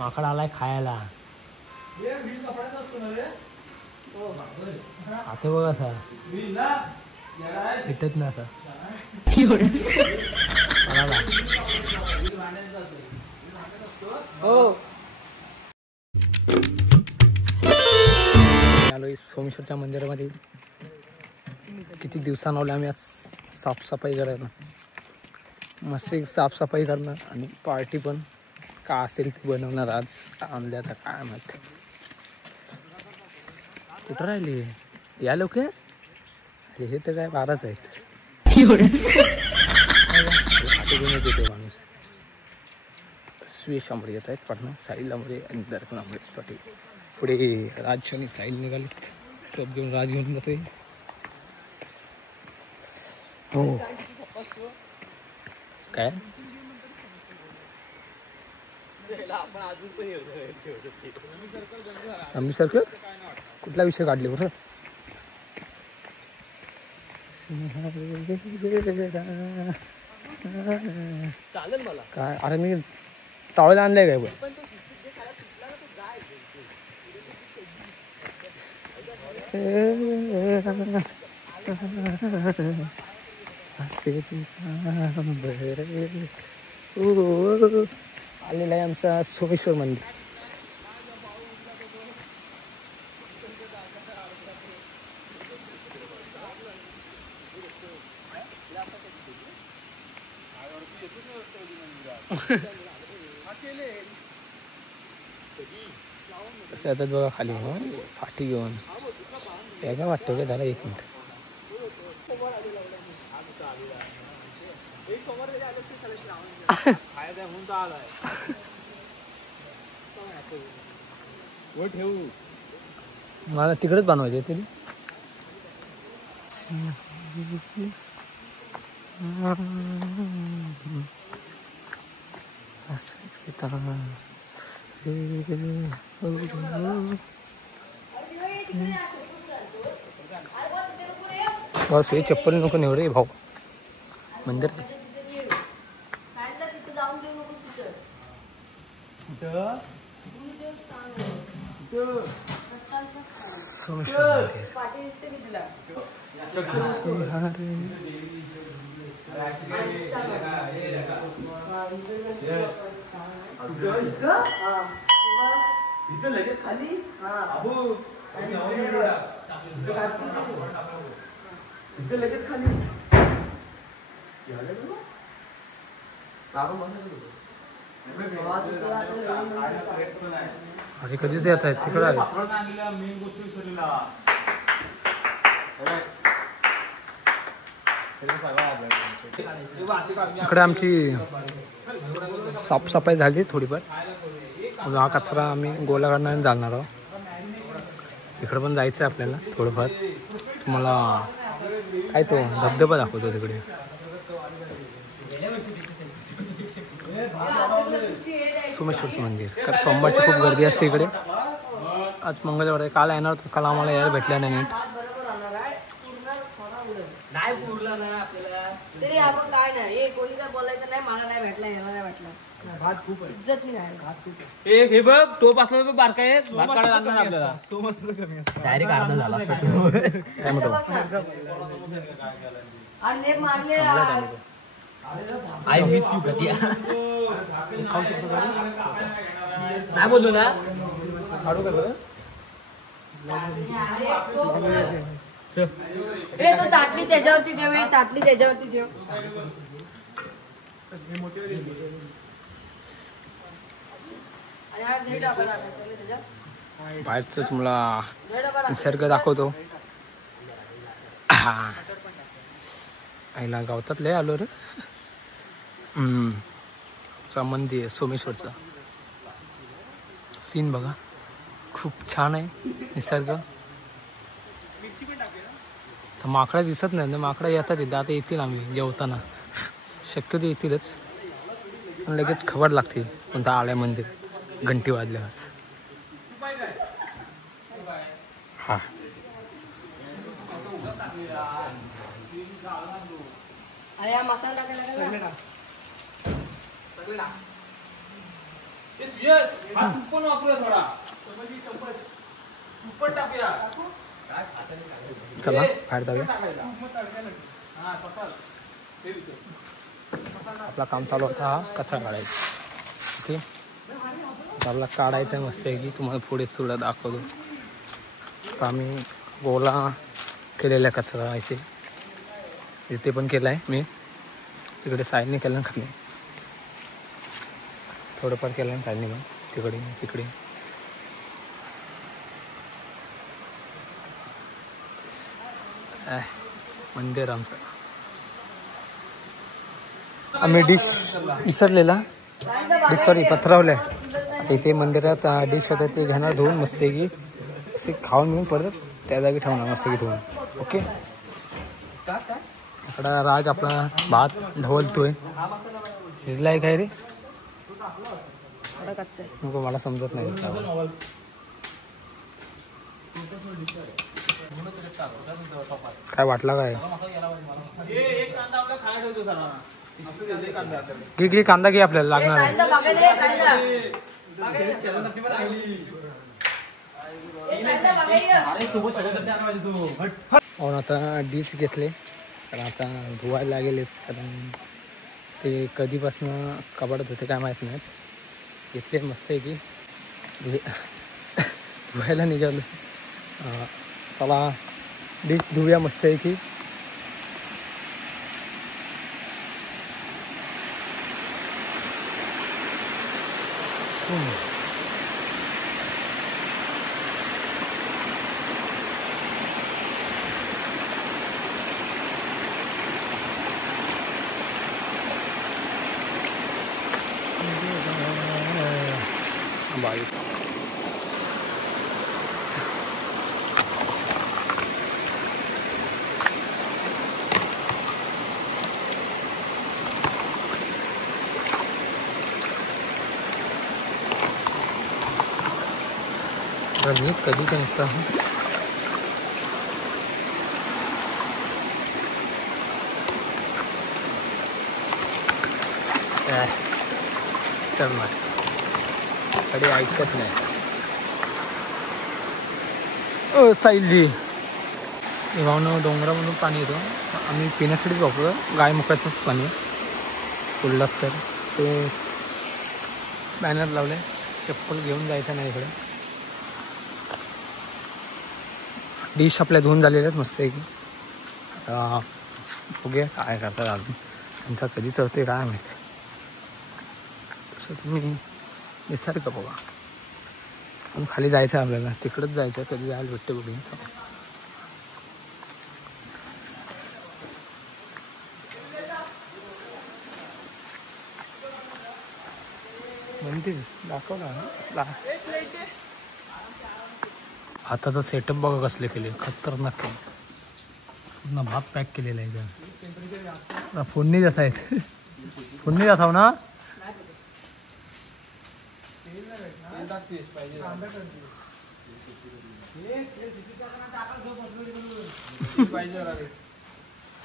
माकड आलाय खायला. आता बघ असा भेटत ना असा आलोय सोमेश्वरच्या मंदिरामध्ये. किती दिवसांवले आम्ही आज साफसफाई करायला. मस्त साफसफाई करणार आणि पार्टी पण का असेल ती बनवणार आज. आणल्या आता काय माहिती. कुठं राहिली या लोक? हे तर काय बाराच आहेत. येते माणूस. सुयश आंबळे येत आहेत पाटणा. साहिल आंबळे आणि दर्पण आंबळे पाटील. पुढे राज आणि साहिल निघाले. कप घेऊन राज घेऊन जातोय. हो काय आम्ही सारखं कुठला विषय काढले बरं? चालेल मला काय. अरे मी टॉवेल आणलंय काय बघ. आलेला आहे आमचा सोमेश्वर मंदिर. कसं येतात बघा खाली फाटी घेऊन. काय वाटतं का झाला. एक मिनिट मला तिकडेच बनवायचे तरी. बस हे चप्पल नको निवडे भाऊ. मंदिर लगेच खाली लगेच खाली. अरे कधीच येत आहेत तिकडे आहे. इकडे आमची साफसफाई झाली थोडीफार. हा कचरा आम्ही गोला काढण्याने जाणार आहोत. तिकडे पण जायचं आहे आपल्याला थोडंफार. तुम्हाला काय तो धबधबा दाखवतो तिकडे. सोमेश्वरचं मंदिर. कारण सोमवारची खूप गर्दी असते इकडे. आज मंगळवार आहे. काल येणार होतं, काल आम्हाला यायला भेटल्या नाही नीट. नाही पुरला ना आपल्याला तरी आपण काय नाही. कोणी काय बोलायचं नाही. मला नाही भेटला याला नाही भेटला. भात खूप इज्जत नाही. भात खूप एक हे बघ टोप असला तर बारका आहे. भात काढायला लागणार आपल्याला. सोमवार कमी असतं डायरेक्ट अर्धा झाला असता. काय म्हणतो आणि मारले आय मिस यू कधी नाही बोललो ना. काढू का बरं. ए तो ताटली त्याच्यावरती ठेव. ताटली त्याच्यावरती ठेव. बाहेरचं तुम्हाला निसर्ग दाखवतो. आईला गावतात लय आलो रे. मंदिर सोमेश्वरचा सीन बघा. खूप छान आहे निसर्ग. माकडा दिसत नाही ना. माकडा येतात इथे. आता येतील आम्ही जेवताना शक्यतो येतीलच. पण लगेच खबर लागते कोणता आळ्या मंदिर घंटी वाजल्यावर. हा चला बाहेर जाऊया. आपला काम चालू होता हा कचरा काढायचा. ओके आपला काढायचा आहे मस्त आहे की तुम्हाला पुढे थोडं दाखवतो. आता आम्ही गोला केलेला कचरा इथे पण केला आहे मी. तिकडे साईडने केलं ना खाली थोडंफार केलं ना साईडने पण तिकडे मंदिर आमचं. आम्ही डिश विसरलेला सॉरी पथरावलं आहे. इथे मंदिरात डिश होतं ते घेणार धुवून मस्त की असे खाऊन घेऊन परत त्या जागी ठेवणार मस्त की धुवून. ओके इकडं राज आपला भात ढवलतोय. शिजलाय काय रे नको मला समजत नाही. काय वाटला काय घे कांदा घे आपल्याला लागणार आहे. आता डिश घेतले कारण आता धुवायला लागेलच कारण ते कधीपासून कपाटात होते काय माहीत नाही. घेतले मस्त आहे की धुवायला निघालो. चला डिश धुवूया मस्त आहे की. बाई मी कधी सांगता तर नाही कडे ऐकत नाही. साईली भावनं डोंगरामधून पाणी येतो. आम्ही पिण्यासाठीच वापरतो. गाय मुखाचंच पाणी उरलं तर ते बॅनर लावले चप्पल घेऊन जायचं नाही इकडे. डिश आपल्या धुवून झालेल्या आहेत मस्त आहे की. आता बघूया काय करतात अजून त्यांचा कधी चढते काय माहिती. तसं तुम्ही निसर्ग का बघा. पण खाली जायचं आहे आपल्याला तिकडंच जायचं कधी जायला भेटते बघून. मंदिर दाखवला ना आताचा सेटअप बघा कसले केले खतरनाक केले. पूर्ण भात पॅक केलेला आहे. फोडणी जात आहेत फोडणी जाताव ना.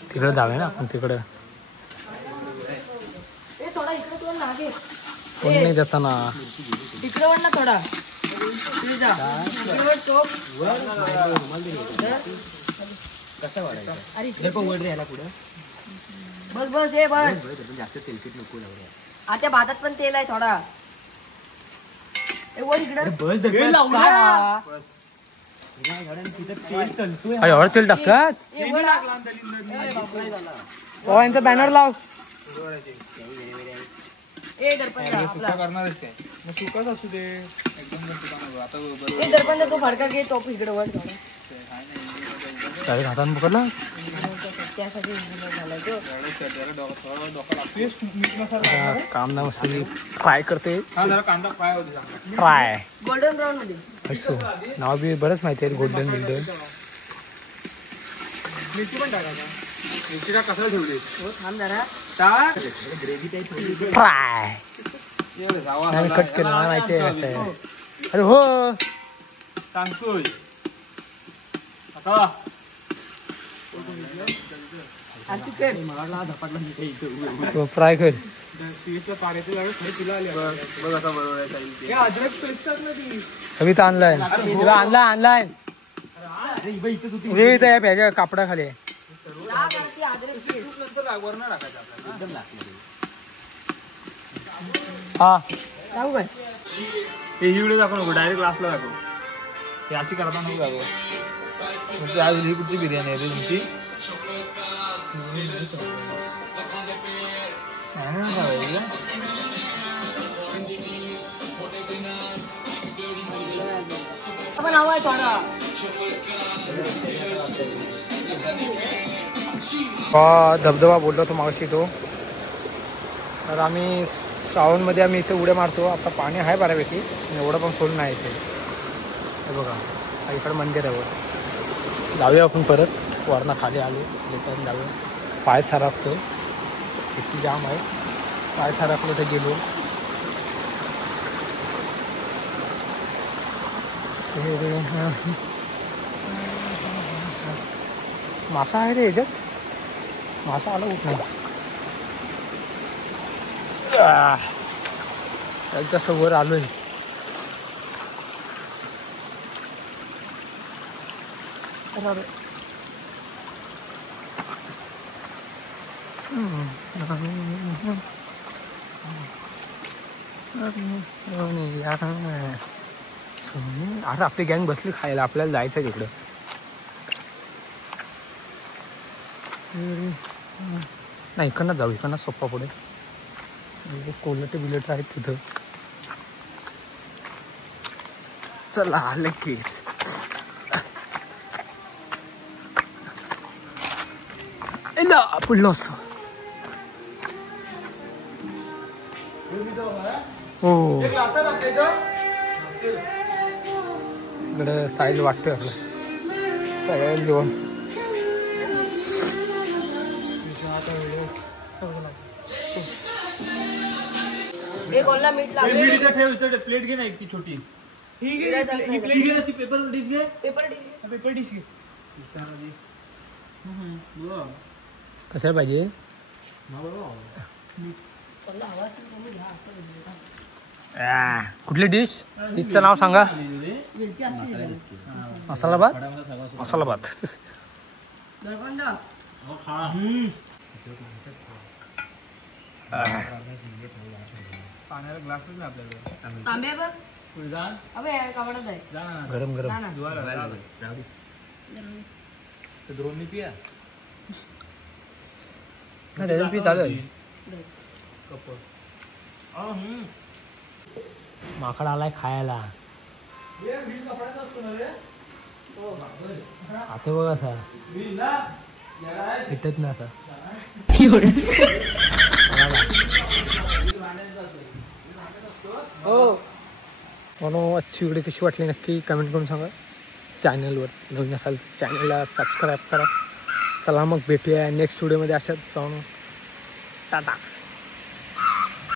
तिकडे जाऊया ना आपण तिकडे फोडणी देताना तिकडे वळ ना थोडा बस बस ये बस. जास्त तेलकट नको. आता भातात पण तेल आहे थोडा. एवढं तेल टाकतात. यांचा बॅनर लाव. दर्पण तो फडका घे टोप इकडे वर हातान पकडला त्यासाठी काम ना मस्त फ्राय करते. फ्राय गोल्डन ब्राऊन मध्ये असो नाव बी बरंच माहिती आहे गोल्डन बिल्डन. मिरची का कसं ठेवली थांब जरा फ्राय कट केलं मला माहिती आहे कसं आहे. अरे हो सांगतोय फ्राय कर हवी तर आणलाय आणलाय या प्याच्या कापडा खाली हा काय हे व्हिडिओ दाखव नको डायरेक्ट लास्टला दाखव हे अशी करता नको दाखव म्हणजे आज ही कुठची बिर्याणी आहे रे तुमची आपण हवा आहे थोडा धबधबा बोललो तो मागाशी तो तर आम्ही श्रावणमध्ये आम्ही इथे उड्या मारतो आता पाणी आहे बऱ्यापैकी एवढं पण खोल नाही इथे हे बघा इकडं मंदिर आहे बघा जाऊया आपण परत वरनं खाली आलो येतात जाऊया पाय सारखतो इतकी जाम आहे पाय सारखलो तर गेलो मासा आहे रे याच्यात मासा आला उठ नाही त्याच्या वर आलोय अरे आपली गँग बसली खायला आपल्याला जायचं तिकडं नाही इकडनं जाऊ इकडनं सोप्पा पुढे कोलटे बिलट आहेत तिथं चला आले कीच पुढलो असतो हो इकडं साईल वाटतंय आपलं सगळ्यांना जेवण एक ओला मीठ ठेव इथं प्लेट घे ना एक ती छोटी ही प्लेट घे ना ती पेपर डिश घे पेपर डिश घे कशाला पाहिजे कुठली डिश डिशचं नाव सांगा मसाला भात मसाला भात पाण्याला ग्लासच नाही आपल्याकडे गरम गरम द्रोणी पिया पी चालू माकड आलाय खायला आता बघ असा भेटत ना असा म्हणून आजची व्हिडिओ कशी वाटली नक्की कमेंट करून सांगा चॅनलवर नवीन असाल चॅनलला सबस्क्राईब करा चला मग भेटूया नेक्स्ट व्हिडिओमध्ये अशाच टाटा